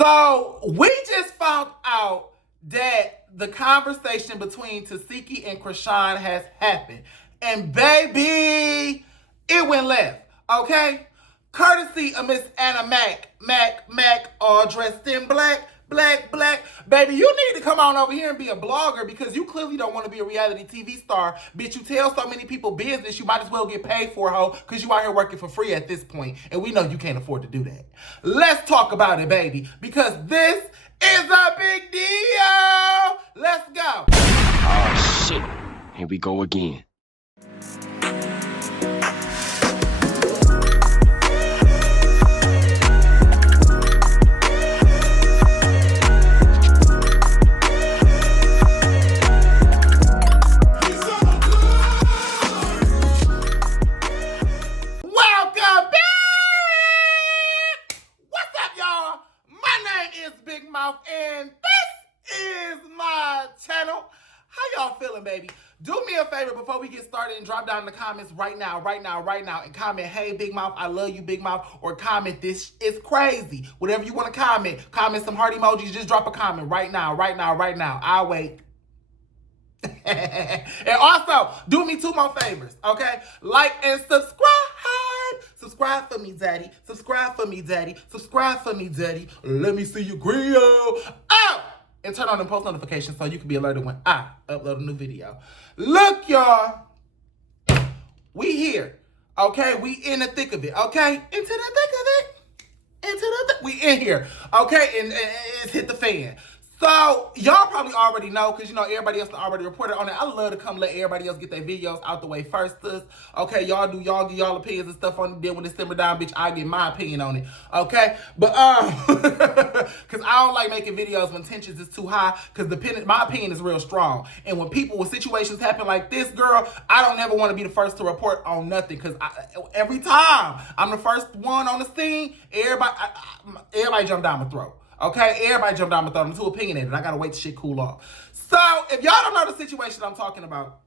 So we just found out that the conversation between Tesehki and Chrisean has happened. And baby, it went left, okay? Courtesy of Miss Ahna Mac, all dressed in black. Baby, you need to come on over here and be a blogger because you clearly don't want to be a reality TV star. Bitch, you tell so many people business, you might as well get paid for a hoe because you out here working for free at this point. And we know you can't afford to do that. Let's talk about it, baby, because this is a big deal. Let's go. Oh, shit. Here we go again. And this is my channel. How y'all feeling, baby? Do me a favor before we get started and drop down in the comments right now, and comment, hey, Big Mouth, I love you, Big Mouth, or comment, this is crazy. Whatever you want to comment some heart emojis, just drop a comment right now. I'll wait. And also, do me two more favors, okay? Like and subscribe. Subscribe for me, daddy. Let me see your grill. Oh! And turn on the post notifications so you can be alerted when I upload a new video. Look, y'all. We here, okay? We in the thick of it, okay? Into the thick of it. We in here, okay? And it's hit the fan. So, y'all probably already know, because, you know, everybody else already reported on it. I love to come let everybody else get their videos out the way first. Okay, y'all give y'all opinions and stuff on it. Then when it simmer down, bitch, I get my opinion on it. Okay? But, because I don't like making videos when tensions is too high, because my opinion is real strong. And when situations happen like this, girl, I don't ever want to be the first to report on nothing, because every time I'm the first one on the scene, everybody jump down my throat. Okay, everybody jumped down my throat. I'm too opinionated. I gotta wait till shit cool off. So, if y'all don't know the situation I'm talking about,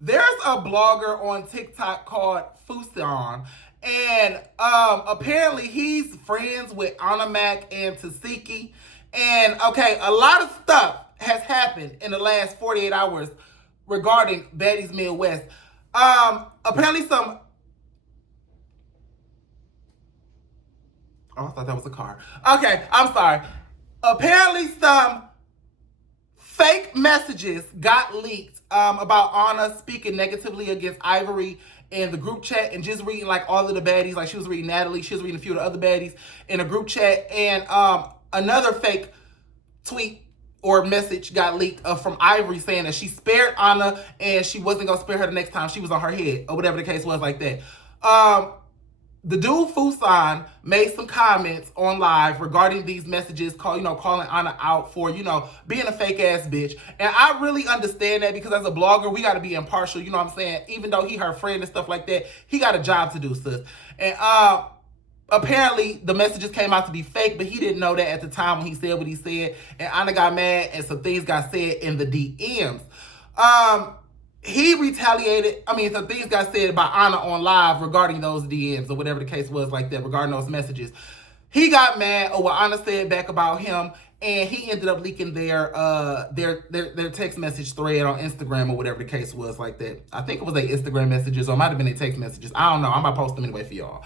there's a blogger on TikTok called Chrisean, and apparently he's friends with Ahna Mac and Tesehki. And okay, a lot of stuff has happened in the last 48 hours regarding Baddies Midwest. Apparently some. Oh, I thought that was a car. Okay, I'm sorry. Apparently some fake messages got leaked about Ahna speaking negatively against Ivory in the group chat and just reading like all of the baddies. Like she was reading Natalie, she was reading a few of the other baddies in a group chat. And another fake tweet or message got leaked from Ivory saying that she spared Ahna and she wasn't going to spare her the next time she was on her head or whatever the case was like that. The dude Chrisean made some comments on live regarding these messages, calling Ahna out for, being a fake ass bitch. And I really understand that because as a blogger, we got to be impartial. You know what I'm saying? Even though he her friend and stuff like that, he got a job to do, sis. And apparently the messages came out to be fake, but he didn't know that at the time when he said what he said. And Ahna got mad and some things got said in the DMs. He retaliated. Some things got said by Ahna on live regarding those DMs or whatever the case was like that, regarding those messages. He got mad over what Ahna said back about him, and he ended up leaking their text message thread on Instagram or whatever the case was like that. I think it was their Instagram messages or it might have been their text messages. I don't know. I'm about to post them anyway for y'all.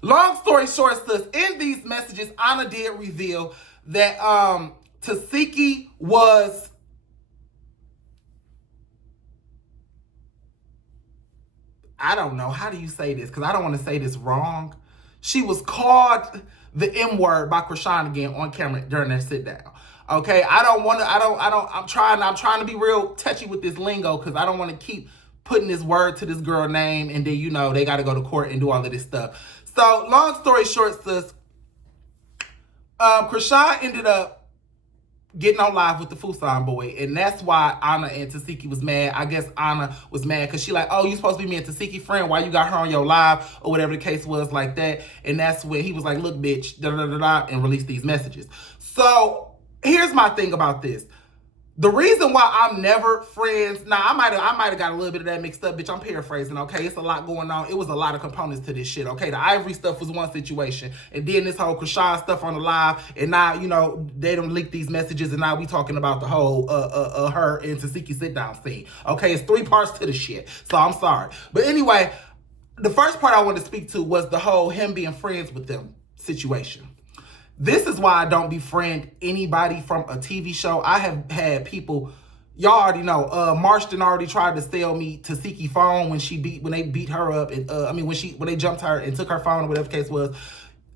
Long story short, sis, in these messages, Ahna did reveal that Tesehki was... I don't know. How do you say this? Because I don't want to say this wrong. She was called the M word by Chrisean again on camera during their sit down. Okay. I'm trying to be real touchy with this lingo because I don't want to keep putting this word to this girl name and then, they got to go to court and do all of this stuff. So long story short, sis, Chrisean ended up getting on live with the Chrisean boy, and that's why Ahna and Tesehki was mad. I guess Ahna was mad because she like, oh, you supposed to be me and Tesehki friend, why you got her on your live, or whatever the case was like that. And that's when he was like, look, bitch, and released these messages. So here's my thing about this. The reason why I'm never friends, now I might have got a little bit of that mixed up, bitch. I'm paraphrasing, okay? It's a lot going on. It was a lot of components to this shit, okay? The Ivory stuff was one situation, and then this whole Chrisean stuff on the live, and now, you know, they don't leak these messages, and now we talking about the whole her and Tesehki sit down scene, okay? It's 3 parts to the shit, so I'm sorry. But anyway, the first part I wanted to speak to was the whole him being friends with them situation. This is why I don't befriend anybody from a TV show. I have had people, y'all already know, Marston already tried to sell me Tesehki phone when they beat her up, and when they jumped her and took her phone or whatever the case was.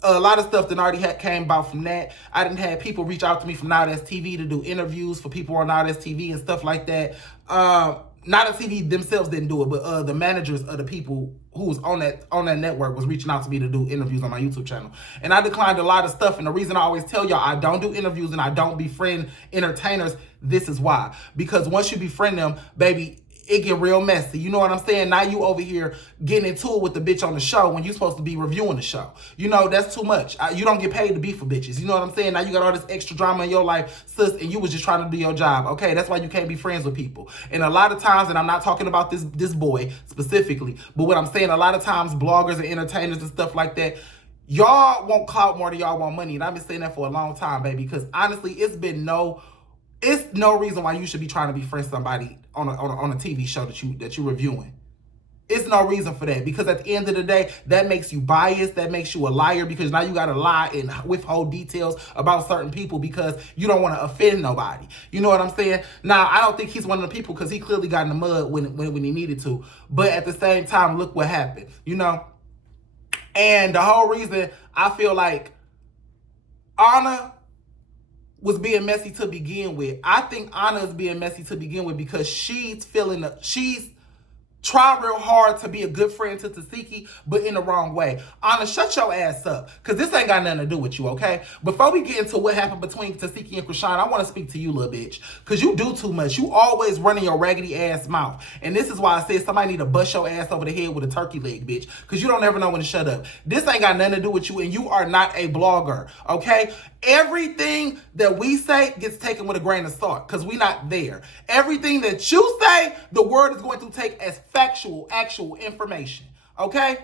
A lot of stuff that already came about from that. I didn't have people reach out to me from Now That's TV to do interviews for people on Now That's TV and stuff like that. Now That's TV themselves didn't do it, but the managers of the people who was on that network was reaching out to me to do interviews on my YouTube channel. And I declined a lot of stuff. And the reason I always tell y'all I don't do interviews and I don't befriend entertainers, this is why. Because once you befriend them, baby, it get real messy. You know what I'm saying? Now you over here getting into it with the bitch on the show when you supposed to be reviewing the show. You know, that's too much. You don't get paid to be for bitches. You know what I'm saying? Now you got all this extra drama in your life, sis, and you was just trying to do your job. Okay, that's why you can't be friends with people. And a lot of times, and I'm not talking about this boy specifically, but what I'm saying, a lot of times bloggers and entertainers and stuff like that, y'all want clout more than y'all want money. And I've been saying that for a long time, baby, because honestly, it's no reason why you should be trying to befriend somebody on a TV show that you're reviewing. It's no reason for that, because at the end of the day, that makes you biased, that makes you a liar, because now you got to lie and withhold details about certain people because you don't want to offend nobody. You know what I'm saying? Now, I don't think he's one of the people because he clearly got in the mud when he needed to. But at the same time, look what happened, you know? And the whole reason I feel like Ahna was being messy to begin with. I think Ahna is being messy to begin with because she's trying real hard to be a good friend to Tesehki, but in the wrong way. Ahna, shut your ass up, because this ain't got nothing to do with you, okay? Before we get into what happened between Tesehki and Chrisean, I want to speak to you, little bitch, because you do too much. You always running your raggedy ass mouth. And this is why I said somebody need to bust your ass over the head with a turkey leg, bitch, because you don't ever know when to shut up. This ain't got nothing to do with you, and you are not a blogger, okay? Everything that we say gets taken with a grain of salt because we're not there. Everything that you say, the word is going to take as factual, actual information, okay?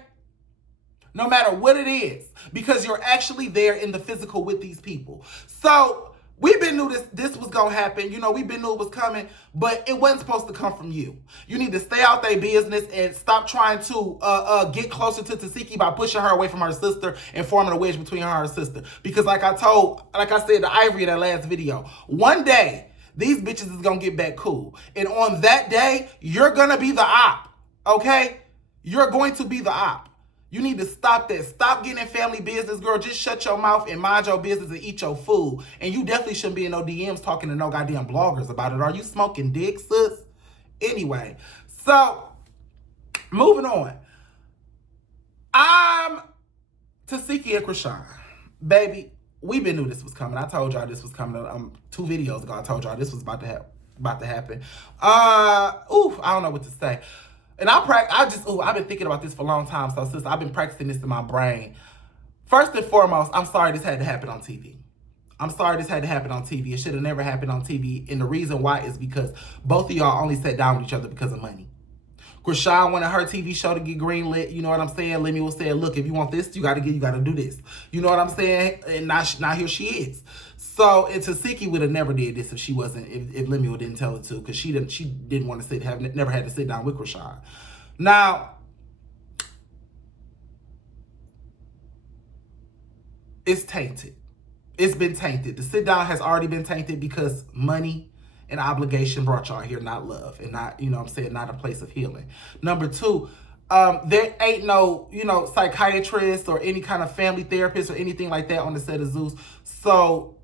No matter what it is, because you're actually there in the physical with these people. So we've been knew this was going to happen. You know, we've been knew it was coming, but it wasn't supposed to come from you. You need to stay out their business and stop trying to get closer to Tesehki by pushing her away from her sister and forming a wedge between her and her sister. Because like I said to Ivory in that last video, one day, these bitches is going to get back cool. And on that day, you're going to be the op, okay? You're going to be the op. You need to stop that. Stop getting in family business, girl. Just shut your mouth and mind your business and eat your food. And you definitely shouldn't be in no DMs talking to no goddamn bloggers about it. Are you smoking dick, sis? Anyway, so moving on. I'm Tesehki and Chrisean. Baby, we been knew this was coming. I told y'all this was coming 2 videos ago. I told y'all this was about to happen. I don't know what to say. And I've been thinking about this for a long time. So since I've been practicing this in my brain, first and foremost, I'm sorry this had to happen on TV. I'm sorry this had to happen on TV. It should have never happened on TV. And the reason why is because both of y'all only sat down with each other because of money. Chrisean wanted her TV show to get greenlit. You know what I'm saying? Lemmy was saying, look, if you want this, you got to do this. You know what I'm saying? And now here she is. So, and Tesehki would have never did this if Lemmy didn't tell her to, because she didn't want to never had to sit down with Chrisean. Now, it's tainted. It's been tainted. The sit down has already been tainted because money and obligation brought y'all here, not love, and not, you know what I'm saying, not a place of healing. Number 2, there ain't no, psychiatrist or any kind of family therapist or anything like that on the set of Zeus. So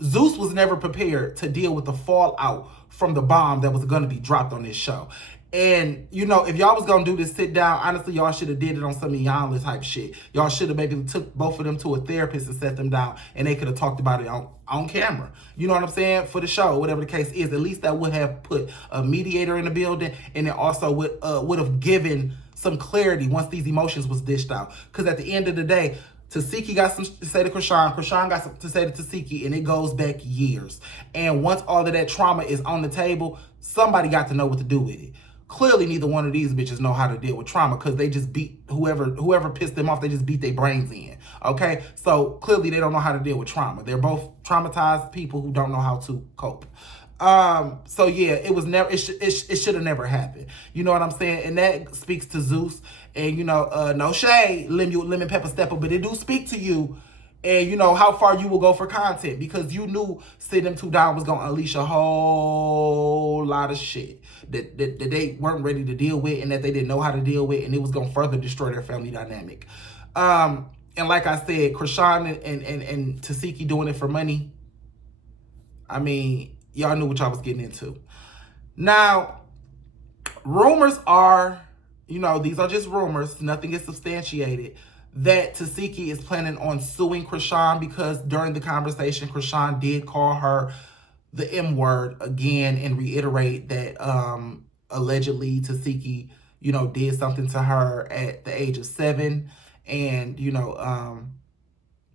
Zeus was never prepared to deal with the fallout from the bomb that was going to be dropped on this show. And, if y'all was going to do this sit down, honestly, y'all should have did it on some Iyanla type shit. Y'all should have maybe took both of them to a therapist and set them down, and they could have talked about it on camera. You know what I'm saying? For the show, whatever the case is. At least that would have put a mediator in the building, and it also would have given some clarity once these emotions was dished out. Because at the end of the day, Tesehki got some to say to Chrisean. Chrisean got some to say to Tesehki, and it goes back years. And once all of that trauma is on the table, somebody got to know what to do with it. Clearly, neither one of these bitches know how to deal with trauma because they just beat whoever pissed them off. They just beat their brains in. Okay, so clearly they don't know how to deal with trauma. They're both traumatized people who don't know how to cope. So yeah, it was never. It should have never happened. You know what I'm saying? And that speaks to Zeus. And you know, no shade, lemon pepper stepper, but it do speak to you. And you know how far you will go for content because you knew sitting them two down was gonna unleash a whole lot of shit that they weren't ready to deal with and that they didn't know how to deal with, and it was gonna further destroy their family dynamic. And like I said, Chrisean and Tesehki doing it for money. I mean, y'all knew what y'all was getting into. Now, rumors are, you know, these are just rumors. Nothing is substantiated. That Tesehki is planning on suing Chrisean because during the conversation, Chrisean did call her the M word again and reiterate that allegedly Tesehki, you know, did something to her at the age of 7 and, you know,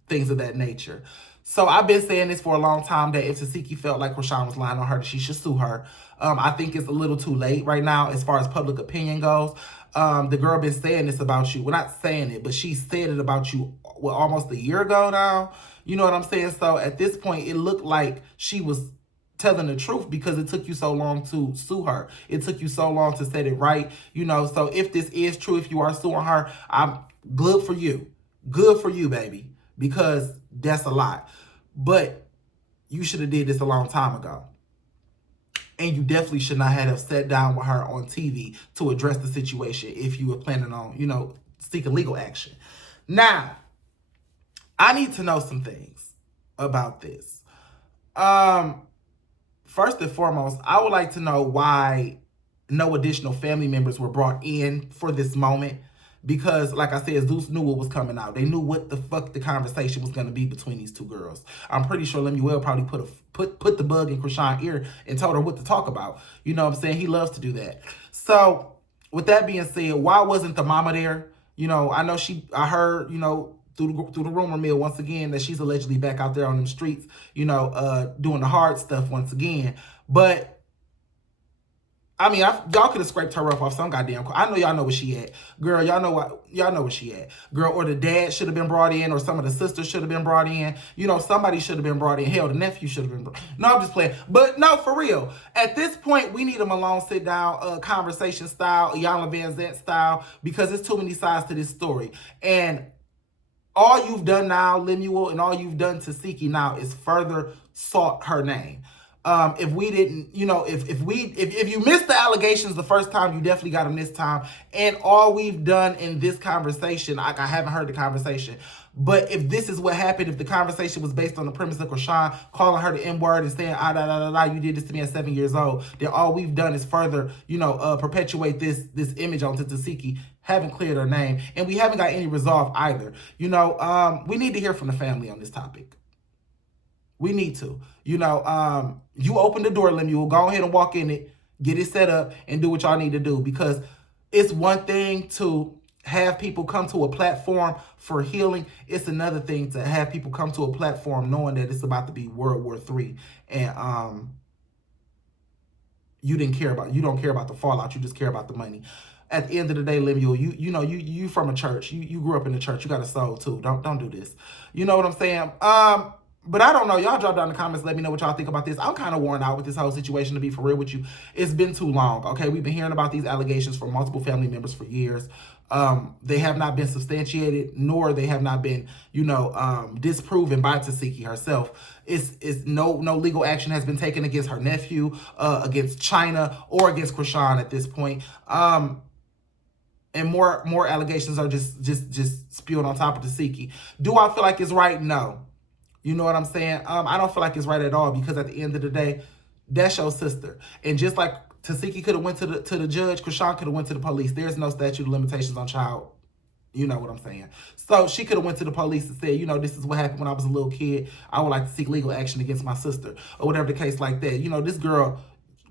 things of that nature. So I've been saying this for a long time that if Tesehki felt like Chrisean was lying on her, that she should sue her. I think it's a little too late right now as far as public opinion goes. The girl been saying this about you. Well, not saying it, but she said it about you almost a year ago now. You know what I'm saying? So at this point, it looked like she was telling the truth because it took you so long to sue her. It took you so long to set it right. You know, so if this is true, if you are suing her, I'm good for you. Good for you, baby, because that's a lot. But you should have did this a long time ago. And you definitely should not have sat down with her on TV to address the situation if you were planning on, you know, seeking legal action. Now, I need to know some things about this. First and foremost, I would like to know why no additional family members were brought in for this moment. Because, like I said, Zeus knew what was coming out. They knew what the fuck the conversation was going to be between these two girls. I'm pretty sure Lemuel probably put the bug in Chrisean's ear and told her what to talk about. You know what I'm saying? He loves to do that. So, with that being said, why wasn't the mama there? You know, I heard, you know, through the rumor mill once again that she's allegedly back out there on them streets, you know, doing the hard stuff once again. But I mean, y'all could have scraped her up off some goddamn. I know y'all know where she at, girl. Y'all know where she at, girl. Or the dad should have been brought in, or some of the sisters should have been brought in. You know, somebody should have been brought in. Hell, the nephew should have been. No, I'm just playing. But no, for real. At this point, we need a Malone sit down, conversation style, Iyanla Vanzant style, because there's too many sides to this story. And all you've done now, Lemuel, and all you've done to Tesehki now is further salt her name. If we didn't, you know, if you missed the allegations the first time, you definitely got them this time. And all we've done in this conversation, I haven't heard the conversation, but if this is what happened, if the conversation was based on the premise of Chrisean calling her the M word and saying, you did this to me at 7 years old, then all we've done is further, you know, perpetuate this image onto Tesehki. Haven't cleared her name, and we haven't got any resolve either. You know, we need to hear from the family on this topic. We need to. You know, you open the door, Lemuel. Go ahead and walk in it, get it set up, and do what y'all need to do. Because it's one thing to have people come to a platform for healing. It's another thing to have people come to a platform knowing that it's about to be World War III. And you don't care about the fallout. You just care about the money. At the end of the day, Lemuel, you from a church. You grew up in the church. You got a soul too. Don't do this. You know what I'm saying? But I don't know. Y'all drop down in the comments. Let me know what y'all think about this. I'm kind of worn out with this whole situation, to be for real with you. It's been too long, okay? We've been hearing about these allegations from multiple family members for years. They have not been substantiated, nor they have not been, disproven by Tesehki herself. It's no legal action has been taken against her nephew, against China, or against Chrisean at this point. And more allegations are just spewed on top of Tesehki. Do I feel like it's right? No. You know what I'm saying? I don't feel like it's right at all, because at the end of the day, that's your sister. And just like Tesehki could have went to the judge, Chrisean could have went to the police. There's no statute of limitations on child. You know what I'm saying? So she could have went to the police and said, this is what happened when I was a little kid. I would like to seek legal action against my sister, or whatever the case like that. This girl,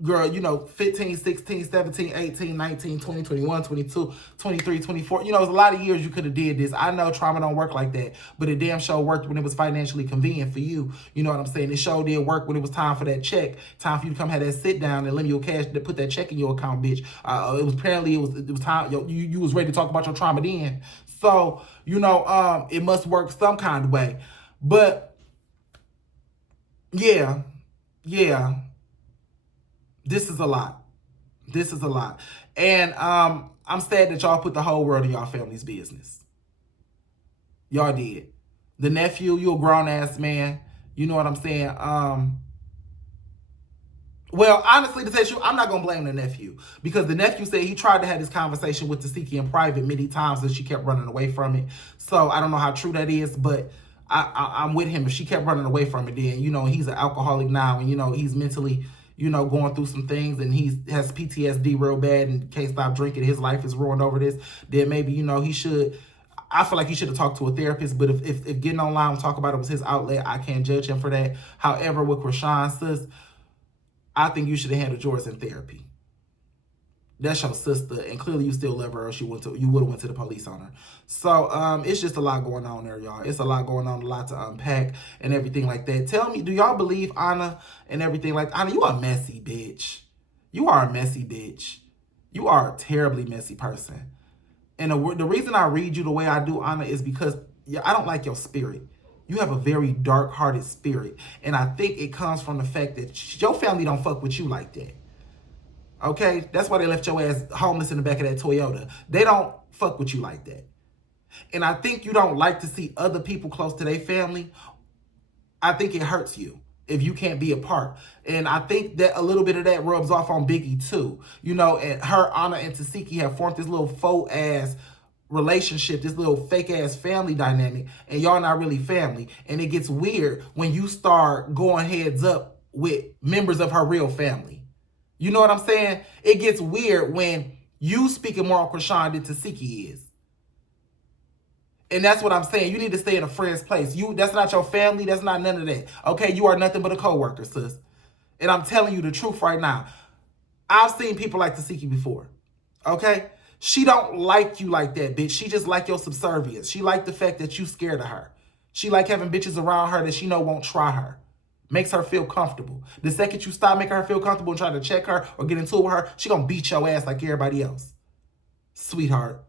girl, you know, 15, 16, 17, 18, 19, 20, 21, 22, 23, 24. You know, it's a lot of years you could have did this. I know trauma don't work like that, but it damn sure worked when it was financially convenient for you. You know what I'm saying? It sure did work when it was time for that check, time for you to come have that sit down and lend your cash to put that check in your account, bitch. It was time. You was ready to talk about your trauma then. So, you know, it must work some kind of way. But yeah. This is a lot. This is a lot. And I'm sad that y'all put the whole world in y'all family's business. Y'all did. The nephew, you a grown-ass man. You know what I'm saying? Well, honestly, to tell you, I'm not going to blame the nephew. Because the nephew said he tried to have this conversation with Tesehki in private many times and she kept running away from it. So I don't know how true that is, but I'm with him. If she kept running away from it, then, you know, he's an alcoholic now. And, you know, he's mentally, you know, going through some things and he has PTSD real bad and can't stop drinking. His life is ruined over this. Then maybe, you know, I feel like he should have talked to a therapist, but if getting online and talk about it was his outlet, I can't judge him for that. However, with Chrisean, sis, I think you should have handled yours in therapy. That's your sister, and clearly you still love her, or you would have went to the police on her. So it's just a lot going on there, y'all. It's a lot going on, a lot to unpack and everything like that. Tell me, do y'all believe Ahna and everything like Ahna? You are a messy bitch. You are a messy bitch. You are a terribly messy person. And the reason I read you the way I do, Ahna, is because I don't like your spirit. You have a very dark-hearted spirit. And I think it comes from the fact that your family don't fuck with you like that. Okay? That's why they left your ass homeless in the back of that Toyota. They don't fuck with you like that. And I think you don't like to see other people close to their family. I think it hurts you if you can't be a part. And I think that a little bit of that rubs off on Biggie too. You know, and her, Ahna, and Tesehki have formed this little faux-ass relationship, this little fake-ass family dynamic, and y'all not really family. And it gets weird when you start going heads up with members of her real family. You know what I'm saying? It gets weird when you speaking more on Chrisean than Tesehki is. And that's what I'm saying. You need to stay in a friend's place. That's not your family. That's not none of that. Okay? You are nothing but a coworker, sis. And I'm telling you the truth right now. I've seen people like Tesehki before. Okay? She don't like you like that, bitch. She just like your subservience. She like the fact that you scared of her. She like having bitches around her that she know won't try her. Makes her feel comfortable. The second you stop making her feel comfortable and try to check her or get into it with her, she gonna beat your ass like everybody else. Sweetheart.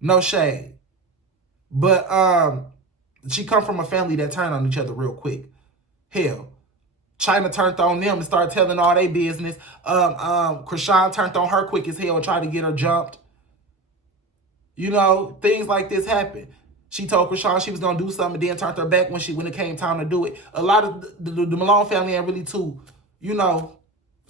No shade. But she come from a family that turned on each other real quick. Hell, China turned on them and started telling all their business. Chrisean turned on her quick as hell and tried to get her jumped. You know, things like this happen. She told Chrisean she was gonna do something, and then turned her back when it came time to do it. A lot of the Malone family ain't really too, you know.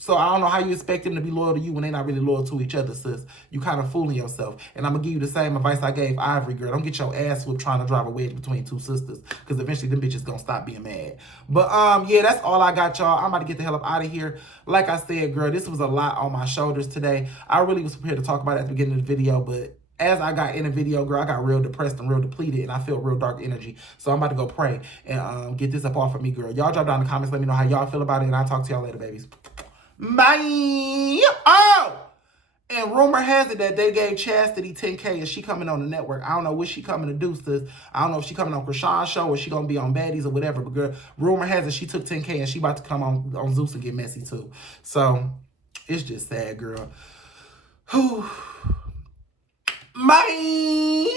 So I don't know how you expect them to be loyal to you when they're not really loyal to each other, sis. You kind of fooling yourself. And I'm gonna give you the same advice I gave Ivory, girl. Don't get your ass whooped trying to drive a wedge between two sisters, because eventually them bitches gonna stop being mad. But yeah, that's all I got, y'all. I'm about to get the hell up out of here. Like I said, girl, this was a lot on my shoulders today. I really was prepared to talk about it at the beginning of the video, but as I got in the video, girl, I got real depressed and real depleted, and I feel real dark energy. So I'm about to go pray and get this up off of me, girl. Y'all drop down in the comments. Let me know how y'all feel about it, and I'll talk to y'all later, babies. Bye. Oh, and rumor has it that they gave Chastity 10K and she coming on the network. I don't know what she coming to do, sis. I don't know if she coming on Chrisean's show or she gonna be on Baddies or whatever. But girl, rumor has it she took 10K and she about to come on Zeus and get messy too. So it's just sad, girl. Whew. Bye.